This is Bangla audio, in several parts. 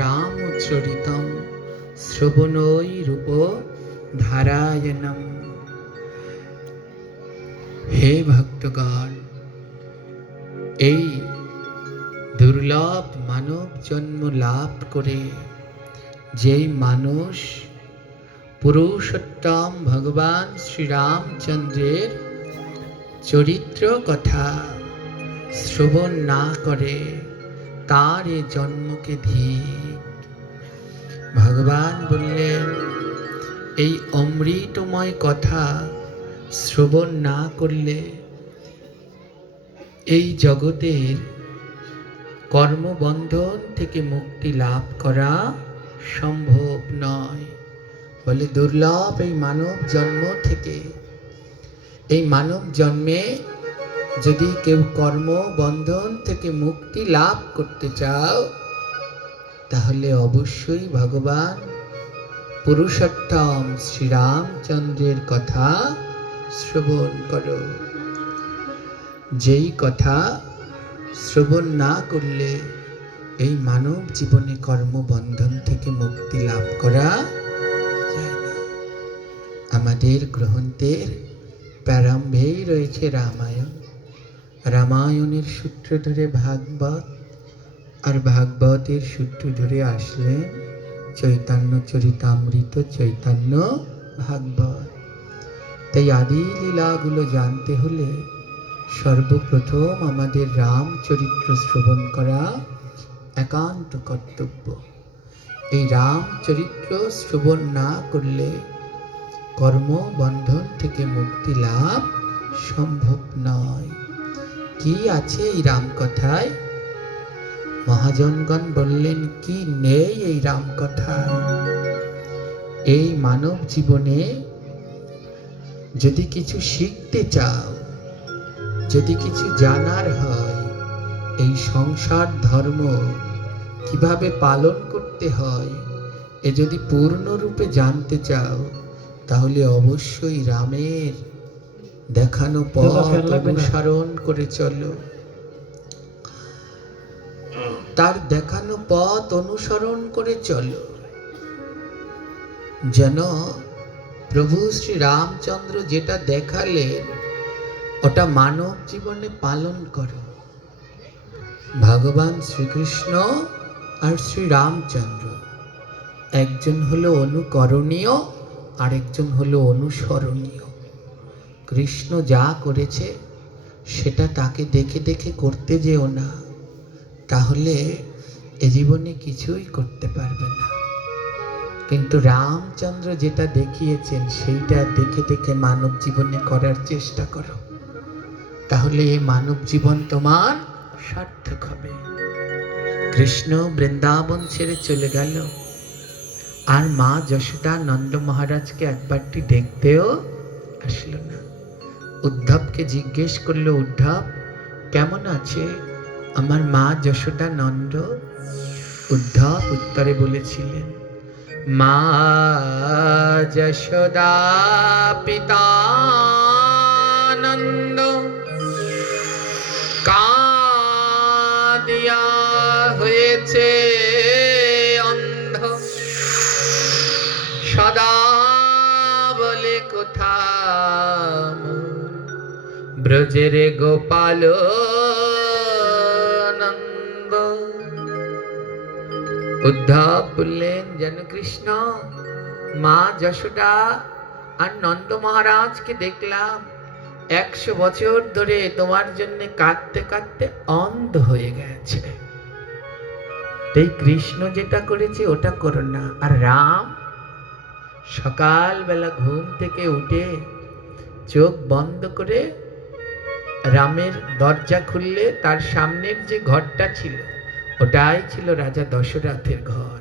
রামচরিতম শ্রবণৈ রূপ ধারায়ণম। হে ভক্তগণ, এই দুর্লভ মানব জন্ম লাভ করে যেই মানুষ পুরুষোত্তম ভগবান শ্রীরামচন্দ্রের চরিত্র কথা শ্রবণ না করে, তার এ জন্মকে ধিক। ভগবান বললেন, এই অমৃতময় কথা শ্রবণ না করলে এই জগতের কর্মবন্ধন থেকে মুক্তি লাভ করা সম্ভব নয়। বলে দুর্লভ এই মানব জন্ম থেকে, এই মানব জন্মে যদি কেউ কর্মবন্ধন থেকে মুক্তি লাভ করতে চাও, তাহলে অবশ্যই ভগবান পুরুষোত্তম শ্রীরামচন্দ্রের কথা শ্রবণ করো। যেই কথা শ্রবণ না করলে এই মানব জীবনে কর্মবন্ধন থেকে মুক্তি লাভ করা যায় না। আমাদের গ্রন্থের প্রারম্ভেই রয়েছে রামায়ণ, রামায়ণের সূত্র ধরে ভাগবত, আর ভাগবতের সূত্র ধরে আসলেন চৈতন্য চরিতামৃত, চৈতন্য ভাগবত। তাই আদি লীলাগুলো জানতে হলে সর্বপ্রথম আমাদের রামচরিত্র শ্রবণ করা একান্ত কর্তব্য। এই রামচরিত্র শ্রবণ না করলে কর্মবন্ধন থেকে মুক্তি লাভ সম্ভব নয়। কি আছে এই রামকথায়? মহাজনগণ বললেন, কি নেই এই রামকথায়? এই মানব জীবনে যদি কিছু শিখতে চাও, যদি কিছু জানার হয়, এই সংসার ধর্ম কিভাবে পালন করতে হয়, এ যদি পূর্ণরূপে জানতে চাও, তাহলে অবশ্যই রামের দেখানো পথ অনুসরণ করে চলো। তার দেখানো পথ অনুসরণ করে চলো, যেন প্রভু শ্রী রামচন্দ্র যেটা দেখালেন ওটা মানব জীবনে পালন করো। ভগবান শ্রীকৃষ্ণ আর শ্রী রামচন্দ্র একজন হলো অনুকরণীয়, আরেকজন হলো অনুসরণীয়। কৃষ্ণ যা করেছে সেটা তাকে দেখে দেখে করতে যেও না, তাহলে এ জীবনে কিছুই করতে পারবে না। কিন্তু রামচন্দ্র যেটা দেখিয়েছেন সেইটা দেখে দেখে মানব জীবনে করার চেষ্টা করো, তাহলে এই মানব জীবন তোমার সার্থক হবে। কৃষ্ণ বৃন্দাবন ছেড়ে চলে গেল, আর মা যশোদা নন্দ মহারাজকে একবারটি দেখতেও আসলো না। উদ্ধবকে জিজ্ঞেস করলো, উদ্ধব কেমন আছে আমার মা যশোদা নন্দ? উদ্ধব উত্তরে বলেছিলেন, মা যশোদা পিতা নন্দ কাঁদিয়া হয়েছে অন্ধ, সদা বলে কোথা ব্রজের গোপাল নন্দ। উদ্ধব বললেন, যেন কৃষ্ণ মা যশোদা আর নন্দ মহারাজকে দেখলাম 100 বছর ধরে তোমার জন্য কাঁদতে কাঁদতে অন্ধ হয়ে গেছে। তাই কৃষ্ণ যেটা করেছে ওটা করো না। আর রাম সকালবেলা ঘুম থেকে উঠে চোখ বন্ধ করে রামের দরজা খুললে তার সামনের যে ঘরটা ছিল ওটাই ছিল রাজা দশরথের ঘর।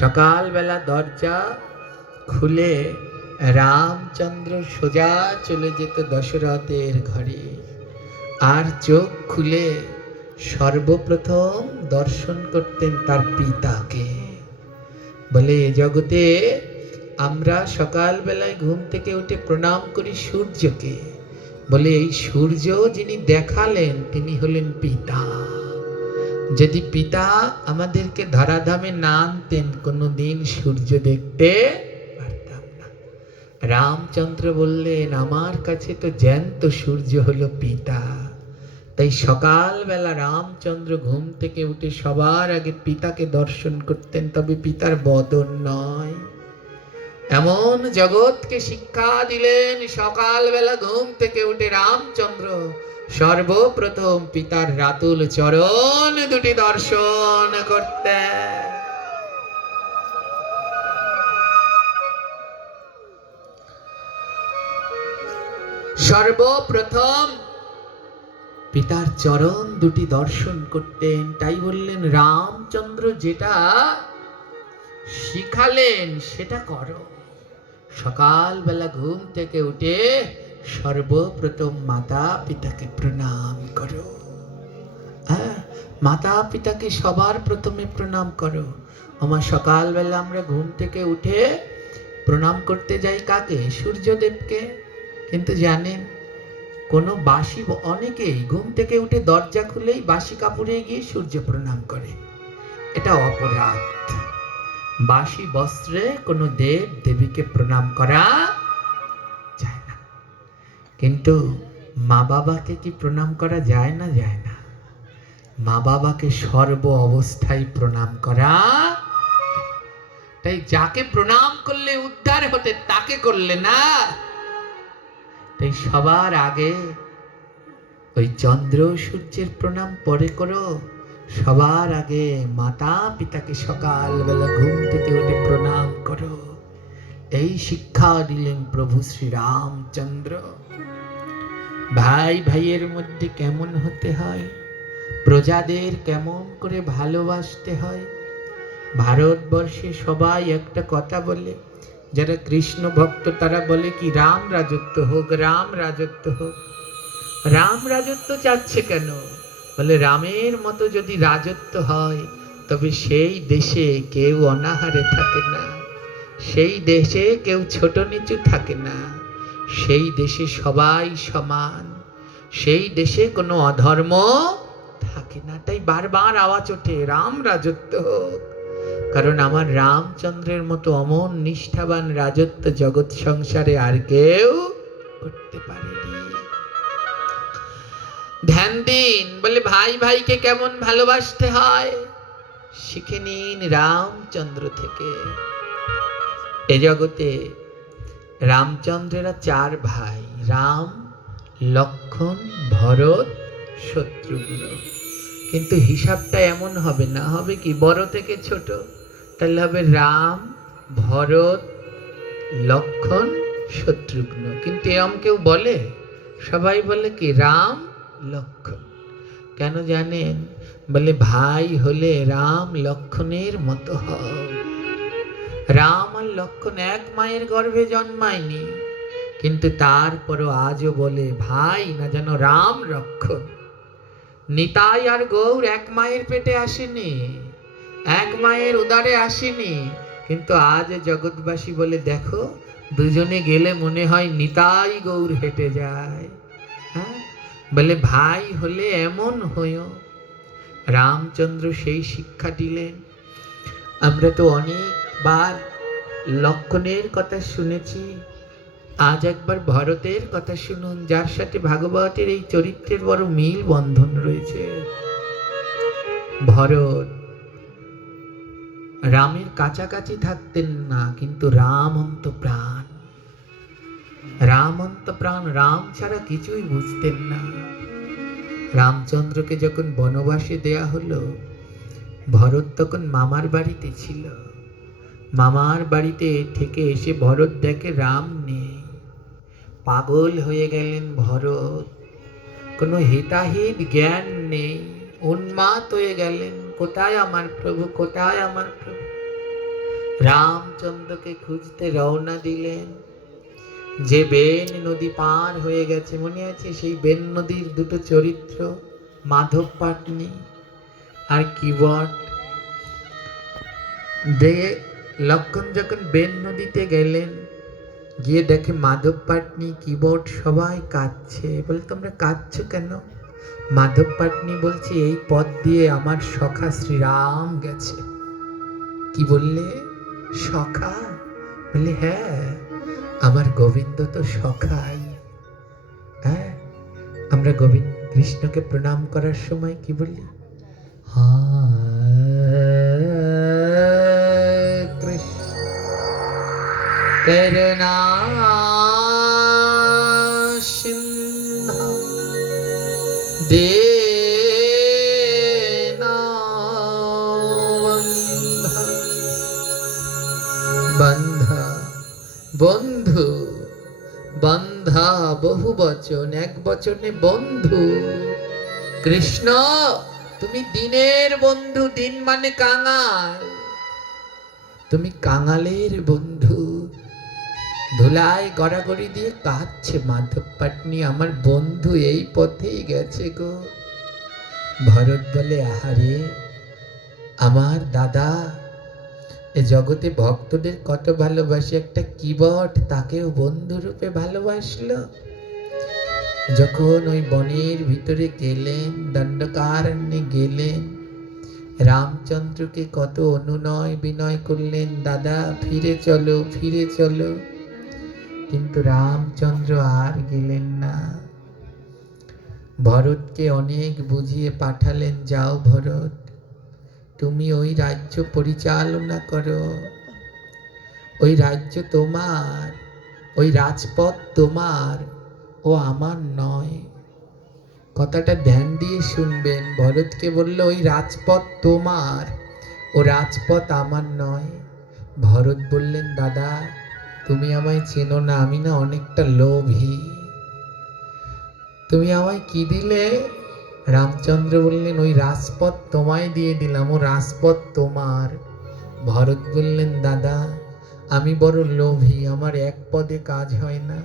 সকালবেলা দরজা খুলে রামচন্দ্র সোজা চলে যেত দশরথের ঘরে, আর চোখ খুলে সর্বপ্রথম দর্শন করতেন তার পিতাকে। বলে এ জগতে আমরা সকালবেলায় ঘুম থেকে উঠে প্রণাম করি সূর্যকে, বলে এই সূর্য যিনি দেখালেন তিনি হলেন পিতা। যদি পিতা আমাদেরকে ধরাধামে না আনতেন, কোনোদিন সূর্য দেখতে পারতাম না। রামচন্দ্র বললেন, আমার কাছে তো জ্যান্ত সূর্য হলো পিতা। তাই সকালবেলা রামচন্দ্র ঘুম থেকে উঠে সবার আগে পিতাকে দর্শন করতেন, তবে পিতার বদন নয়। এমন জগৎকে শিক্ষা দিলেন, সকালবেলা ঘুম থেকে উঠে রামচন্দ্র সর্বপ্রথম পিতার রাতুল চরণ দুটি দর্শন করতেন। সর্বপ্রথম পিতার চরণ দুটি দর্শন করতেন। তাই বললেন, রামচন্দ্র যেটা শিখালেন সেটা করো। সকালবেলা ঘুম থেকে উঠে সর্বপ্রথম মাতা পিতাকে প্রণাম করো। হ্যাঁ, মাতা পিতাকে সবার প্রথমে প্রণাম করো। আমার সকালবেলা আমরা ঘুম থেকে উঠে প্রণাম করতে যাই কাকে? সূর্যদেবকে। কিন্তু জানেন, কোনো বাসি, অনেকেই ঘুম থেকে উঠে দরজা খুলেই বাসি কাপড়ে গিয়ে সূর্য প্রণাম করে। এটা অপরাধ। বাসি বস্ত্রে কোনো দেব দেবীকে প্রণাম করা যায় না। কিন্তু মা বাবাকে কি প্রণাম করা যায় না? যায় না। মা বাবাকে সর্ব অবস্থায় প্রণাম করা। তাই যাকে প্রণাম করলে উদ্ধার হতে তাকে করলে না। তাই সবার আগে ওই চন্দ্র সূর্যের প্রণাম পরে করো, সবার আগে মাতা পিতাকে সকালবেলা ঘুম থেকে উঠে প্রণাম করো। এই শিক্ষা দিলেন প্রভু শ্রী রামচন্দ্র। ভাই ভাইয়ের মধ্যে কেমন হতে হয়, প্রজাদের কেমন করে ভালোবাসতে হয়। ভারতবর্ষে সবাই একটা কথা বলে, যারা কৃষ্ণ ভক্ত তারা বলে কি, রাম রাজত্ব হোক, রাম রাজত্ব হোক। রাম রাজত্ব চাচ্ছে কেন? বলে, রামের মতো যদি রাজত্ব হয় তবে সেই দেশে কেউ অনাহারে থাকে না, সেই দেশে কেউ ছোট নিচু থাকে না, সেই দেশে সবাই সমান, সেই দেশে কোনো অধর্ম থাকে না। তাই বারবার আওয়াজ ওঠে, রাম রাজত্ব হোক। কারণ আমার রামচন্দ্রের মতো অমন নিষ্ঠাবান রাজত্ব জগৎ সংসারে আর কেউ করতে পারেনি। ধ্যান দিন, বলে ভাই ভাইকে কেমন ভালোবাসতে হয় শিখে নিন রামচন্দ্র থেকে। এ জগতে রামচন্দ্রেরা চার ভাই, রাম, লক্ষ্মণ, ভরত, শত্রুঘ্ন। কিন্তু হিসাবটা এমন হবে না, হবে কি, বড় থেকে ছোট। তাহলে হবে রাম, ভরত, লক্ষ্মণ, শত্রুঘ্ন। কিন্তু এরম কেউ বলে? সবাই বলে কি, রাম, লক্ষ্মণ। কেন জানেন? বলে, ভাই হলে রাম লক্ষ্মণের মতো হও। রাম আর লক্ষ্মণ এক মায়ের গর্ভে জন্মায়নি, কিন্তু তারপরও আজও বলে ভাই না যেন রাম লক্ষ্মণ। নিতাই আর গৌর এক মায়ের পেটে আসেনি, এক মায়ের উদারে আসেনি, কিন্তু আজ জগৎবাসী বলে, দেখো দুজনে গেলে মনে হয় নিতাই গৌর হেঁটে যায়। হ্যাঁ, বলে ভাই হলে এমন হয়েও। রামচন্দ্র সেই শিক্ষা দিলেন। আমরা তো অনেকবার লক্ষ্মণের কথা শুনেছি, আজ একবার ভরতের কথা শুনুন, যার সাথে ভাগবতের এই চরিত্রের বড় মিল বন্ধন রয়েছে। ভরত রামের কাছাকাছি থাকতেন না, কিন্তু রাম অন্ত প্রাণ, রাম অন্ত প্রাণ, রাম ছাড়া কিছুই বুঝতেন না। রামচন্দ্রকে যখন বনবাসে দেয়া হলো, ভরত তখন মামার বাড়িতে ছিল। মামার বাড়িতে থেকে এসে ভরত দেখে রাম নেই। পাগল হয়ে গেলেন ভরত, কোনো হিতাহিত জ্ঞান নেই, উন্মাদ হয়ে গেলেন, কোথায় আমার প্রভু, কোথায় আমার প্রভু। রামচন্দ্রকে খুঁজতে রওনা দিলেন। যে বেন নদী পার হয়ে গেছে, মনে আছে সেই বেন নদীর দুটো চরিত্র, মাধব পাটনি আর কিবট। লক্ষ্মণ যখন বেন নদীতে গেলেন, গিয়ে দেখে মাধব পাটনি, কিবট সবাই কাঁদছে। বলে, তোমরা কাঁদছো কেন? মাধব পাটনি বলছে এই পথ দিয়ে আমার সখা শ্রীরাম গেছে। কি বললে? সখা? বললে হ্যাঁ, আমার গোবিন্দ তো সখাই। হ্যাঁ, আমরা গোবিন্দ কৃষ্ণকে প্রণাম করার সময় কি বলি? কৃষ্ণ করুণা সিন্ধু বন্ধা বন্ধু, বন্ধা বহু বচন, এক বচনে বন্ধু। কৃষ্ণ তুমি দিনের বন্ধু, দিন মানে কাঙাল, তুমি কাঙালের বন্ধু। ধুলায় গড়াগড়ি দিয়ে কাঁদছে মাধব পাটনি, আমার বন্ধু এই পথেই গেছে গো। ভরত বলে আহারে আমার দাদা এ জগতে ভক্তদের কত ভালোবাসে, একটা কিবট তাকেও বন্ধু রূপে ভালোবাসলো। যখন ওই বনের ভিতরে গেলেন, দণ্ডকারণ্যে গেলেন, রামচন্দ্রকে কত অনুনয় বিনয় করলেন, দাদা ফিরে চলো ফিরে চলো, কিন্তু রামচন্দ্র আর গেলেন না। ভরতকে অনেক বুঝিয়ে পাঠালেন, যাও ভরত তুমি ওই রাজ্য পরিচালনা করো, ওই রাজ্য তোমার, ওই রাজপথ তোমার, ও আমার নয়। কথাটা ধ্যান দিয়ে শুনবেন। ভরতকে বলল ওই রাজপথ তোমার, ও রাজপথ আমার নয়। ভরত বললেন দাদা তুমি আমায় চেনো না, আমি না অনেকটা লোভী, তুমি আমায় কি দিলে? রামচন্দ্র বললেন ওই রাজপথ তোমায় দিয়ে দিলাম, ও রাজপথ তোমার। ভরত বললেন দাদা আমি বড় লোভী, আমার এক পদে কাজ হয় না,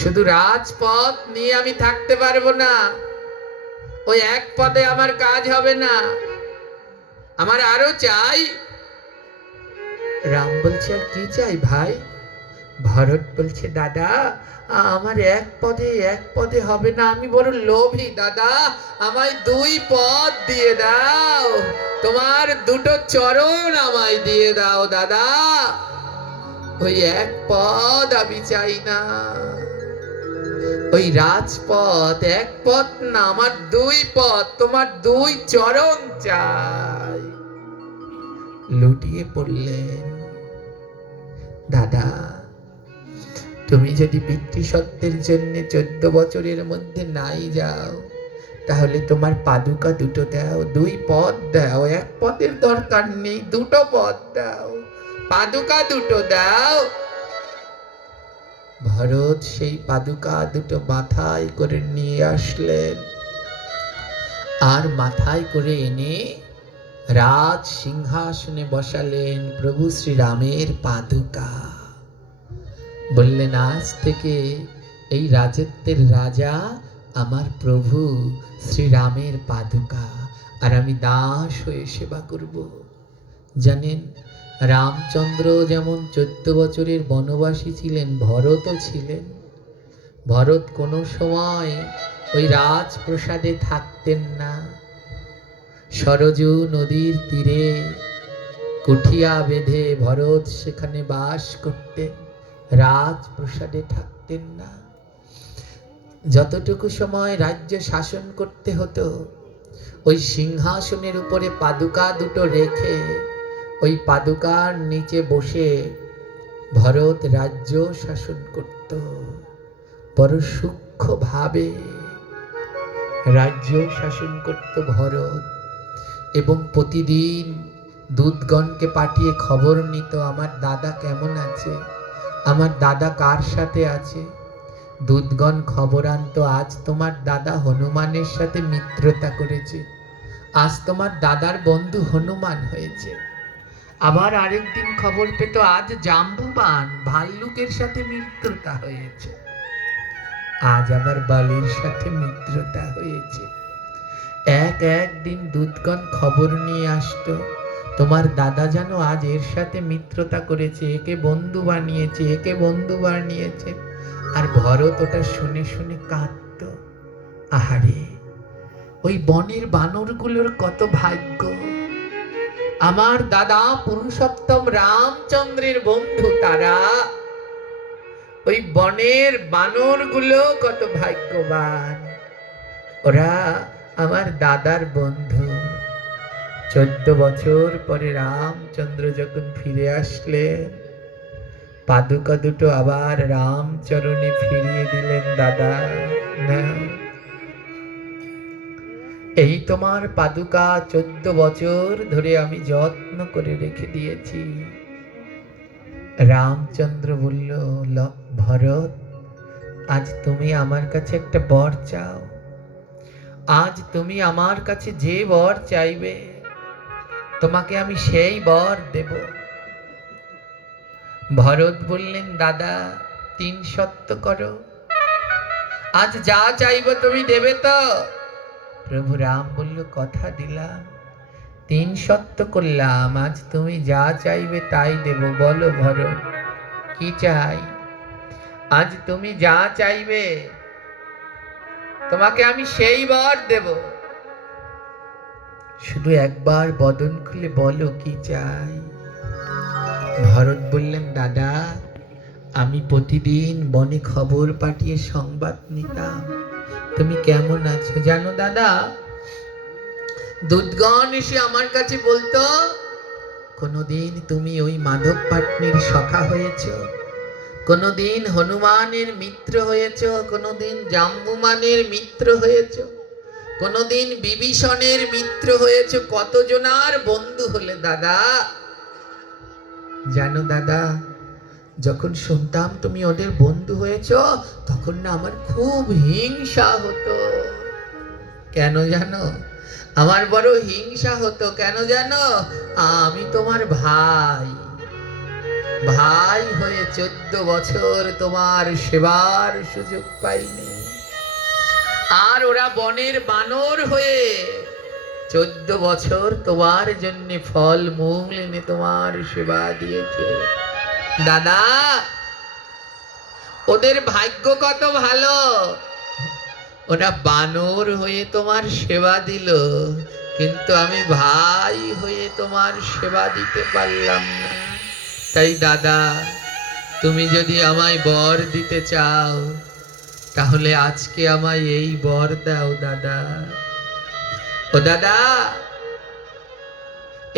শুধু রাজপথ নিয়ে আমি থাকতে পারবো না, ওই এক পদে আমার কাজ হবে না, আমার আরো চাই। রাম বলছে আর কি চাই ভাই? ভরত বলছে দাদা আমার এক পদে হবে না, আমি বড় লোভী দাদা, আমায় দুই পদ দিয়ে দাও, তোমার দুটো চরণ আমায় দিয়ে দাও দাদা, ওই এক পদ আমি চাই না, ওই রাজপথ এক পথ না, আমার দুই পথ, তোমার দুই চরণ চাই। লুটিয়ে পড়লেন। দাদা তুমি যদি পিতৃসত্ত্বের জন্য 14 বছরের মধ্যে নাই যাও, তাহলে তোমার পাদুকা দুটো দাও, দুই পদ দাও, এক পদের দরকার নেই, দুটো পদ দাও, পাদুকা দুটো দাও। ভরত সেই পাদুকা দুটো মাথায় করে নিয়ে আসলেন, আর মাথায় করে এনে রাজ সিংহাসনে বসালেন প্রভু শ্রীরামের পাদুকা। বললেন আজ থেকে এই রাজত্বের রাজা আমার প্রভু শ্রীরামের পাদুকা, আর আমি দাস হয়ে সেবা করব। জানেন রামচন্দ্র যেমন 14 বছরের বনবাসী ছিলেন, ভরতও ছিলেন। ভরত কোনো সময় ওই রাজপ্রসাদে থাকতেন না, সরযূ নদীর তীরে কুঠিয়া বেঁধে ভরত সেখানে বাস করতেন, রাজপ্রসাদে থাকতেন না। যতটুকু সময় রাজ্য শাসন করতে হতো ওই সিংহাসনের উপরে পাদুকা দুটো রেখে ওই পাদুকার নিচে বসে ভরত রাজ্য শাসন করত। বড় সূক্ষ্ম ভাবে রাজ্য শাসন করত ভরত, এবং প্রতিদিন দূতগণকে পাঠিয়ে খবর নিত আমার দাদা কেমন আছে, আমার দাদা কার সাথে আছে। দূতগণ খবর আনতো আজ তোমার দাদা হনুমানের সাথে মিত্রতা করেছে, আজ তোমার দাদার বন্ধু হনুমান হয়েছে। আবার আরেকদিন খবর পেত আজ জাম্বুবান ভাল্লুকের সাথে মিত্রতা হয়েছে, আজ আবার বালির সাথে মিত্রতা হয়েছে। একদিন দূতগণ খবর নিয়ে আসতো তোমার দাদা জানো আজ এর সাথে মিত্রতা করেছে, একে বন্ধু বানিয়েছে, একে বন্ধু বানিয়েছে। আর ভরত ওটা শুনে শুনে কাঁদত, আহারে ওই বনের বানরগুলোর কত ভাগ্য। আমার দাদা পুরুষোত্তম রামচন্দ্রের বন্ধু তারা, ওই বনের বানরগুলো কত ভাগ্যবান। ওরা আমার দাদার বন্ধু। 14 বছর পরে রামচন্দ্র যখন ফিরে আসলেন, পাদুকা দুটো আবার রামচরণে ফিরিয়ে দিলেন। দাদা না, এই তোমার পাদুকা 14 বছর ধরে আমি যত্ন করে রেখে দিয়েছি। রামচন্দ্র বলল, ভরত, আজ তুমি আমার কাছে একটা বর চাও। আজ তুমি আমার কাছে যে বর চাইবে তোমাকে আমি সেই বর দেব। ভরত বললেন, দাদা 3 সত্য করো, আজ যা চাইবো তুমি দেবে তো? প্রভু রাম বলল, কথা দিলাম, 3 সত্য করলাম, আজ তুমি যা চাইবে তাই দেব। বলো ভরত, কি চাই? আজ তুমি যা চাইবে তোমাকে আমি সেই বর দেব। শুধু একবার বদন খুলে বলো কি চাই। ভরত বললেন, দাদা আমি প্রতিদিন বনে খবর পাঠিয়ে সংবাদ নিতাম তুমি কেমন আছো। জানো দাদা, দূতগণ এসে আমার কাছে বলতো, কোনদিন তুমি ওই মাধব পাটনির সখা হয়েছ, কোনদিন হনুমানের মিত্র হয়েছ, কোনদিন জাম্বুমানের মিত্র হয়েছ, কোনদিন বিভীষণের মিত্র হয়েছ, কতজনার বন্ধু হলে দাদা। জানো দাদা, যখন শুনতাম তুমি ওদের বন্ধু হয়েছ, তখন না আমার খুব হিংসা হতো। কেন জানো? আমার বড় হিংসা হতো। কেন জানো? আমি তোমার ভাই, ভাই হয়ে 14 বছর তোমার সেবার সুযোগ পাইনি। আর ওরা বনের বানর হয়ে 14 বছর তোমার জন্য ফল মূল এনে তোমার সেবা দিয়েছে। দাদা, ওদের ভাগ্য কত ভালো, ওরা বানর হয়ে তোমার সেবা দিল, কিন্তু আমি ভাই হয়ে তোমার সেবা দিতে পারলাম না। তাই দাদা, তুমি যদি আমায় বর দিতে চাও, তাহলে আজকে আমায় এই বর দাও দাদা। ও দাদা,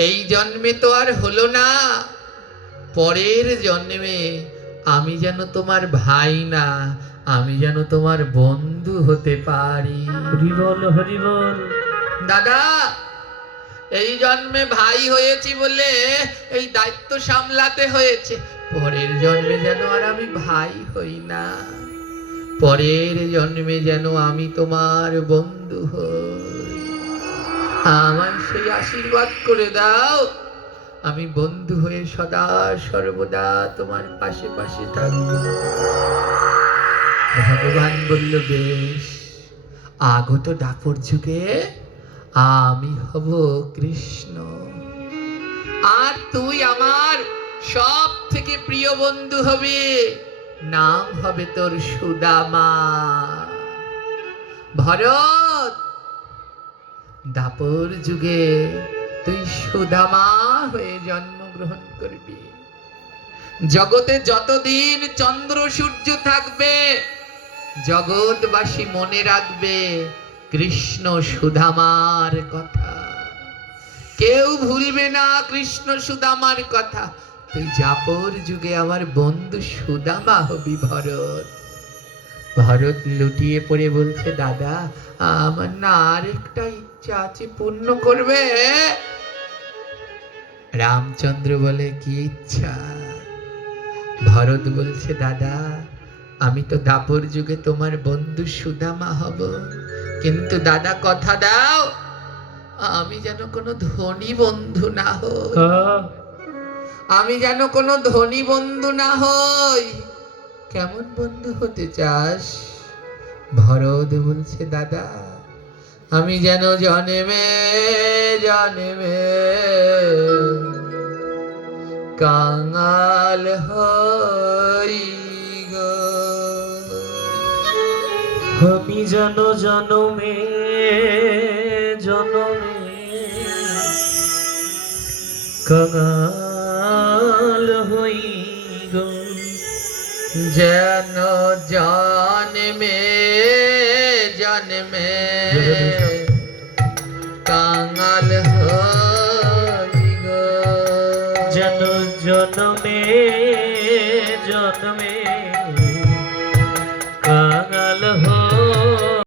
এই জন্মে তো আর হলো না, পরের জন্মে আমি যেন তোমার ভাই না, আমি যেন তোমার বন্ধু হতে পারি। হরি বল, হরি বল। দাদা, এই জন্মে ভাই হয়েছি বলে এই দায়িত্ব সামলাতে হয়েছে, পরের জন্মে যেন আর আমি ভাই হই না, পরের জন্মে যেন আমি তোমার বন্ধু হই। আমায় সেই আশীর্বাদ করে দাও, আমি বন্ধু হয়ে সদা সর্বদা তোমার পাশে পাশে থাকব। ভগবান বলল, বেশ, আগত দাপর যুগে আমি হব কৃষ্ণ, আর তুই আমার সব থেকে প্রিয় বন্ধু হবে, নাম হবে তোর সুদামা। ভরত, দাপর যুগে তুই সুদামা হয়ে জন্মগ্রহণ করবি। জগতে যতদিন চন্দ্র সূর্য থাকবে, জগৎবাসী মনে রাখবে কৃষ্ণ সুদামার কথা, কেউ ভুলবে না কৃষ্ণ সুদামার কথা। তুই যাপর যুগে আমার বন্ধু সুদামা হবি ভরত। ভরত লুটিয়ে পড়ে বলছে, দাদা আমার না আরেকটা ইচ্ছা আছে, পূর্ণ করবে? রামচন্দ্র বলে, কি ইচ্ছা? ভরত বলছে, দাদা আমি তো দাপর যুগে তোমার বন্ধু সুদামা হব, কিন্তু দাদা কথা দাও আমি যেন কোনো ধনী বন্ধু না হই, আমি যেন কোনো ধনী বন্ধু না হই। কেমন বন্ধু হতে চাস? ভরত বলছে, দাদা আমি যেন জন্মে জন্মে কাঙাল হই গো, আমি যেন জন্মে জনমে কাঙাল হই গো। যেন জন্মে জন্মে কাঙাল হই গো। যেন জনমে জনমে কাঙাল